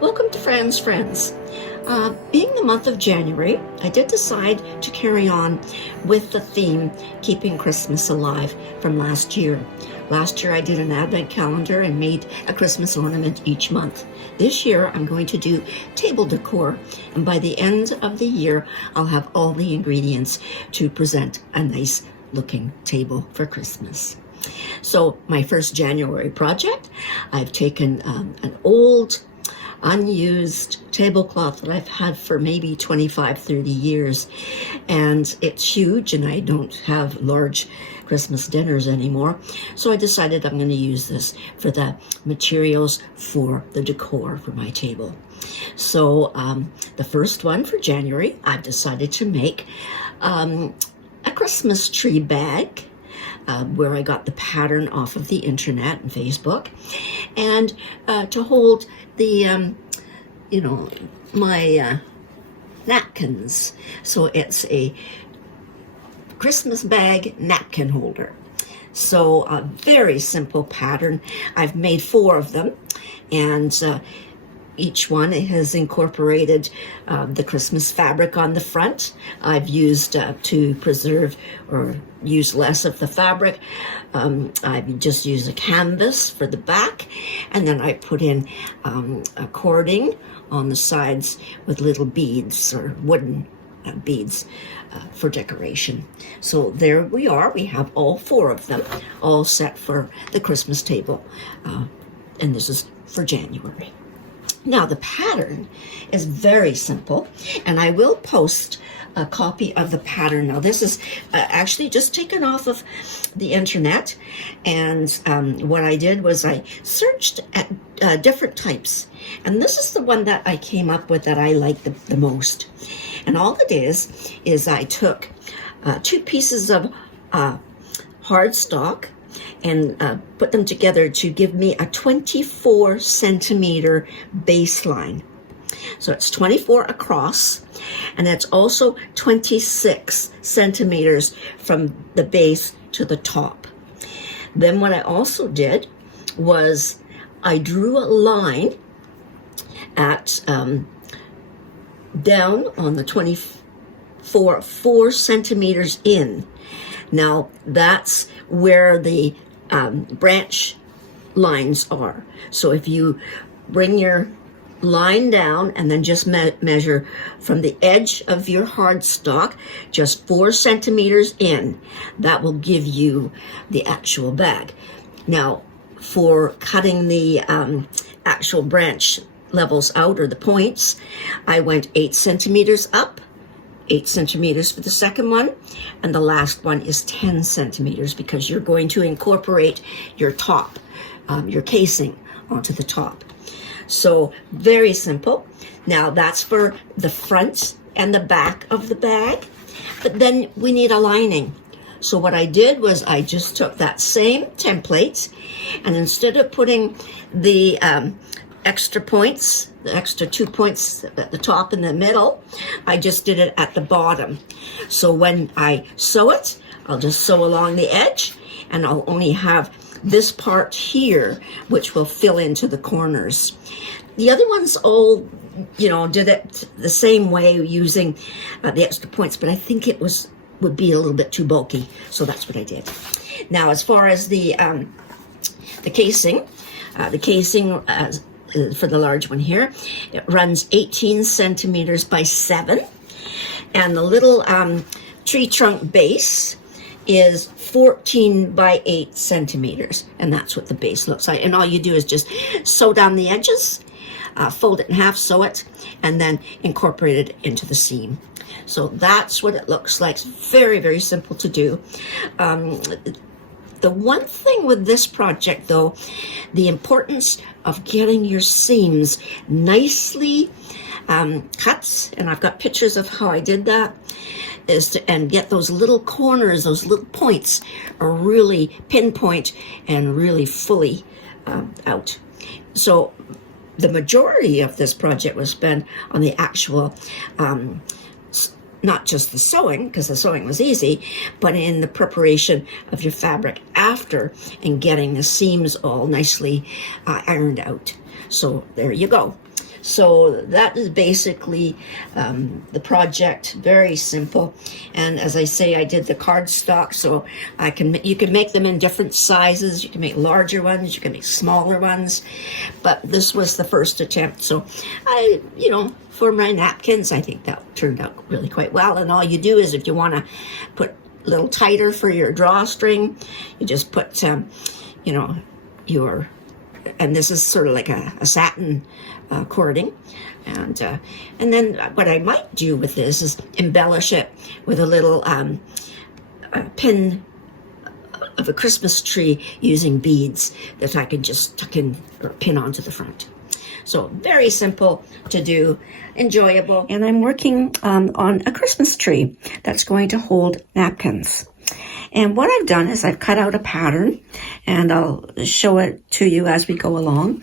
Welcome to Fran's Friends. Being the month of January, I did decide to carry on with the theme Keeping Christmas Alive from last year. Last year I did an advent calendar and made a Christmas ornament each month. This year I'm going to do table decor, and by the end of the year I'll have all the ingredients to present a nice looking table for Christmas. So my first January project, I've taken an old unused tablecloth that I've had for maybe 25-30 years, and it's huge and I don't have large Christmas dinners anymore, so I decided I'm going to use this for the materials for the decor for my table. So the first one for January, I've decided to make a Christmas tree bag, where I got the pattern off of the internet and Facebook, and to hold the my napkins. So it's a Christmas bag napkin holder. So a very simple pattern. I've made 4 of them, and each one has incorporated the Christmas fabric on the front. I've used to preserve or use less of the fabric. I've just used a canvas for the back, and then I put in a cording on the sides with little beads or wooden beads for decoration. So there we are. We have all 4 of them all set for the Christmas table, and this is for January. Now the pattern is very simple, and I will post a copy of the pattern. Now this is actually just taken off of the internet, and what I did was I searched at different types, and this is the one that I came up with that I like the most. And all it is I took 2 pieces of hardstock and put them together to give me a 24 centimeter baseline. So it's 24 across, and it's also 26 centimeters from the base to the top. Then what I also did was I drew a line at down on the 4 centimeters in. Now that's where the branch lines are. So if you bring your line down and then just measure from the edge of your cardstock just 4 centimeters in, that will give you the actual bag. Now for cutting the actual branch levels out, or the points, I went 8 centimeters up, 8 centimeters for the second one, and the last one is 10 centimeters because you're going to incorporate your top, your casing onto the top. So very simple. Now that's for the front and the back of the bag, but then we need a lining. So what I did was I just took that same template, and instead of putting the extra points, the extra 2 points at the top and the middle, I just did it at the bottom. So when I sew it, I'll just sew along the edge, and I'll only have this part here, which will fill into the corners. The other ones all, did it the same way using the extra points, but I think it would be a little bit too bulky, so that's what I did. Now, as far as the casing, for the large one here, it runs 18 centimeters by 7, and the little tree trunk base is 14 by 8 centimeters, and that's what the base looks like. And all you do is just sew down the edges, fold it in half, sew it, and then incorporate it into the seam. So that's what it looks like. It's very, very simple to do. The one thing with this project, though, the importance of getting your seams nicely cut, and I've got pictures of how I did that, and get those little corners, those little points are really pinpoint and really fully out. So the majority of this project was spent on the actual not just the sewing, because the sewing was easy, but in the preparation of your fabric after and getting the seams all nicely ironed out. So there you go. So that is basically the project. Very simple. And as I say, I did the cardstock, so you can make them in different sizes. You can make larger ones, you can make smaller ones, but this was the first attempt. So for my napkins, I think that turned out really quite well. And all you do is, if you want to put a little tighter for your drawstring, you just put and this is sort of like a satin cording, and then what I might do with this is embellish it with a little pin of a Christmas tree using beads that I can just tuck in or pin onto the front. So very simple to do, enjoyable. And I'm working on a Christmas tree that's going to hold napkins. And what I've done is I've cut out a pattern, and I'll show it to you as we go along.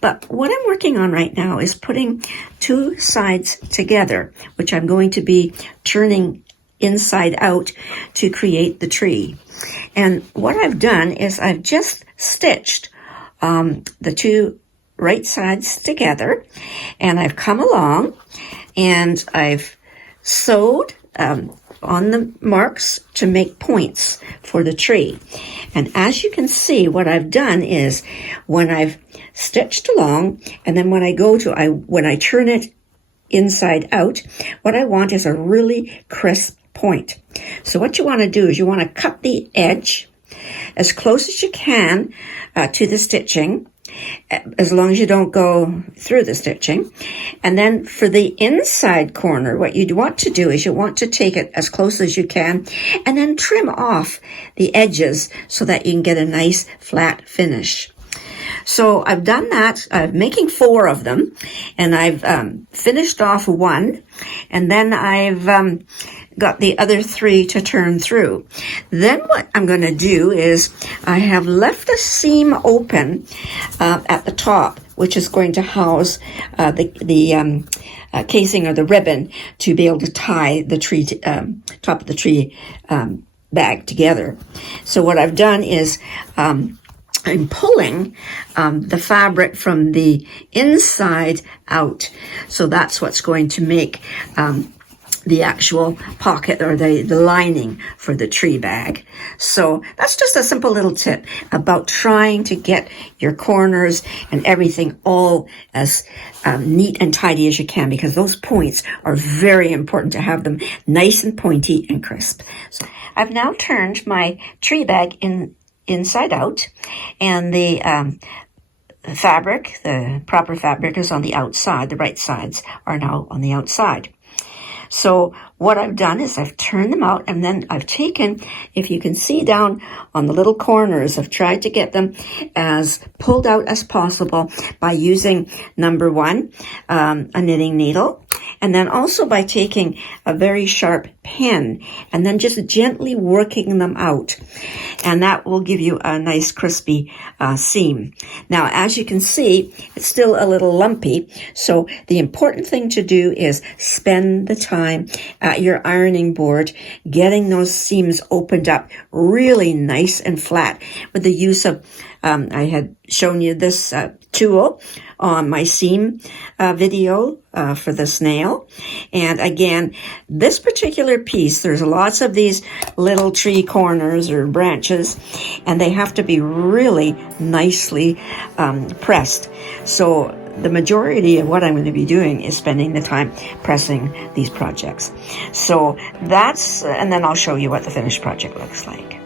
But what I'm working on right now is putting two sides together, which I'm going to be turning inside out to create the tree. And what I've done is I've just stitched the two right sides together, and I've come along and I've sewed on the marks to make points for the tree. And as you can see, what I've done is when I've stitched along, and then when I turn it inside out, what I want is a really crisp point. So what you want to do is you want to cut the edge as close as you can to the stitching, as long as you don't go through the stitching. And then for the inside corner, what you'd want to do is you want to take it as close as you can and then trim off the edges so that you can get a nice flat finish. So I've done that. I'm making 4 of them, and I've finished off one, and then I've got the other 3 to turn through. Then what I'm going to do is I have left a seam open at the top, which is going to house the casing or the ribbon to be able to tie the tree top of the tree bag together. So what I've done is I'm pulling the fabric from the inside out. So that's what's going to make the actual pocket or the lining for the tree bag. So that's just a simple little tip about trying to get your corners and everything all as neat and tidy as you can, because those points are very important to have them nice and pointy and crisp. So I've now turned my tree bag inside out, and the fabric, the proper fabric, is on the outside. The right sides are now on the outside. So what I've done is I've turned them out, and then I've taken, if you can see down on the little corners, I've tried to get them as pulled out as possible by using number 1, a knitting needle, and then also by taking a very sharp pen and then just gently working them out. And that will give you a nice crispy seam. Now, as you can see, it's still a little lumpy. So the important thing to do is spend the time at your ironing board getting those seams opened up really nice and flat with the use of, I had shown you this tool on my seam video for the snail. And again, this particular piece, there's lots of these little tree corners or branches, and they have to be really nicely pressed. So the majority of what I'm going to be doing is spending the time pressing these projects. So that's, and then I'll show you what the finished project looks like.